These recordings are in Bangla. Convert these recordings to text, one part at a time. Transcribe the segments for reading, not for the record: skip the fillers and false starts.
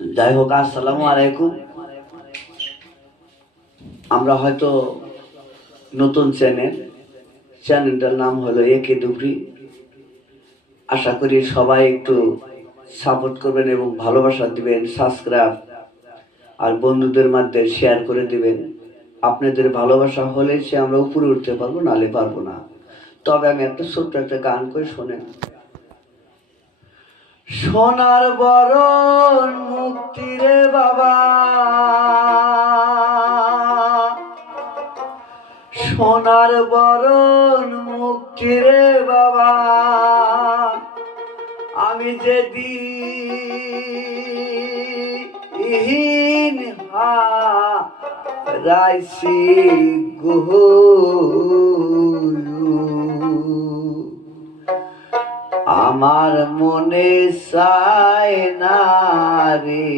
যাই হোক, আসসালামু আলাইকুম। আমরা হয়তো নতুন চ্যানেলটার নাম হলো একে দুবরি। আশা করি সবাই একটু সাপোর্ট করবেন এবং ভালোবাসা দিবেন, সাবস্ক্রাইব আর বন্ধুদের মধ্যে শেয়ার করে দিবেন। আপনাদের ভালোবাসা হলে সে আমরা উপরে উঠতে পারবো, নালে পারবো না। তবে আমি একটা ছোট্ট একটা গান করে শোনেন। সোনার বরণ মুক্তি রে বাবা, সোনার বরণ মুক্তি রে বাবা, আমি যেদিন হারাইছি গো, আমার মনে চায় না রে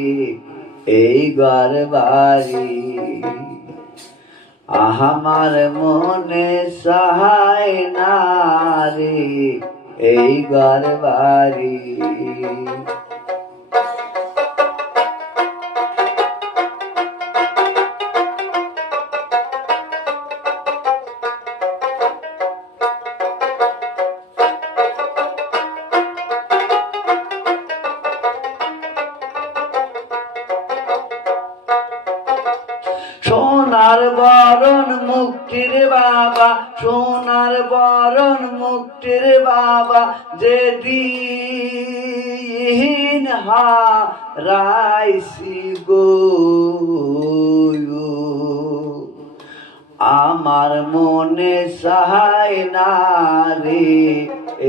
এই ঘর বাড়ি, আমার মনে চায় না রে এই ঘর বাড়ি। সোনার বরণ মুক্তির বাবা, সোনার বরণ মুক্তির বাবা, যেদিন হারাইছি গো, আমার মনে চায় না রে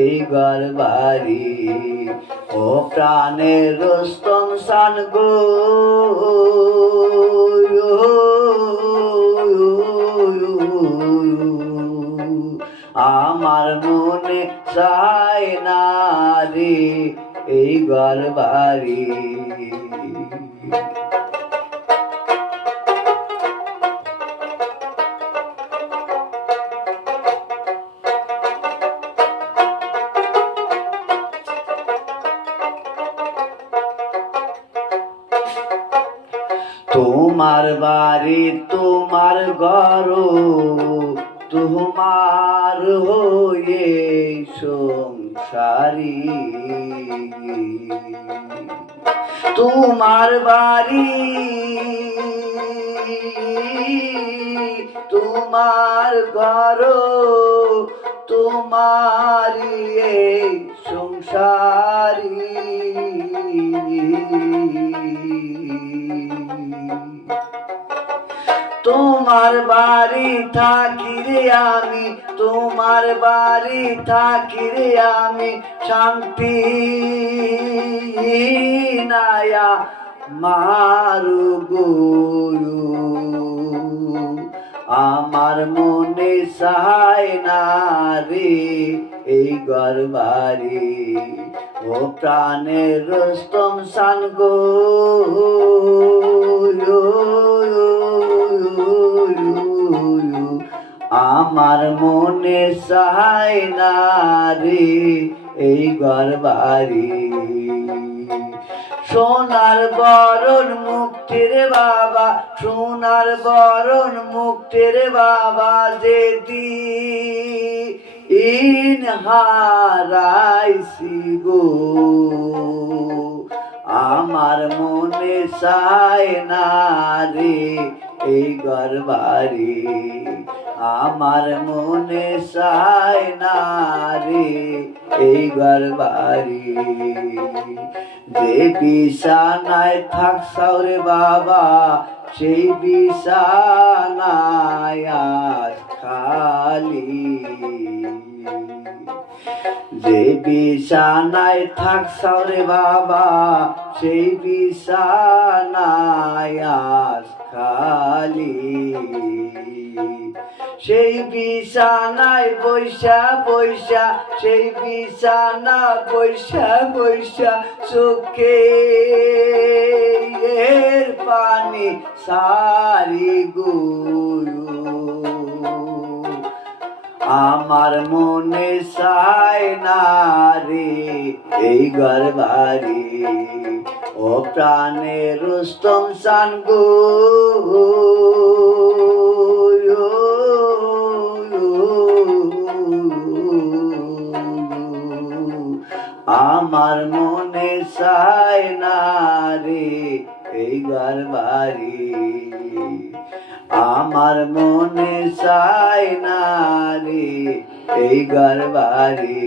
এই ঘর বাড়ি, ও প্রাণের রোস্তম সান গো, আমার মনে চায় না রে এই ঘর বাড়ি। তোমার বাড়ি তোমার ঘর, তোমার হয়ে সংসারী, তোমার বাড়ি তোমার ঘর, তোমারি এই সংসারী, তোমার বাড়ি থাকি রে আমি, তোমার বাড়ি থাকি রে আমি, শান্তি নায়া মারু গরু, আমার মনে চায় না রে এই ঘর বাড়ি, ও প্রাণের রোস্তম সান গো, আমার মনে চায় না রে এই ঘর বাড়ি। সোনার বরণ মুক্তির বাবা, সোনার বরণ মুক্তির বাবা, যেদিন হারাইছি গো, আমার মনে চায় না রে এই ঘর বাড়ি, আমার মনে চায় না রে এই ঘর বাড়ি। যে বিছানায় থাকছাও রে বাবা, সেই বিছানায় আজ খালি, যে বিছানায় থাকছাও রে বাবা, সেই বিছানায় আজ খালি, সেই বিছানায় বৈশা বৈশা, সেই বিছানা বৈশা বৈশা, চোখে এর পানি সারি গুরু, আমার মনে চায় না রে এই ঘর বাড়ি, ও ও প্রাণে রুস্তম চান গো আমার মনে চায় না রে এই ঘর বাড়ি, আমার মনে চায় না রে এই ঘর বাড়ি।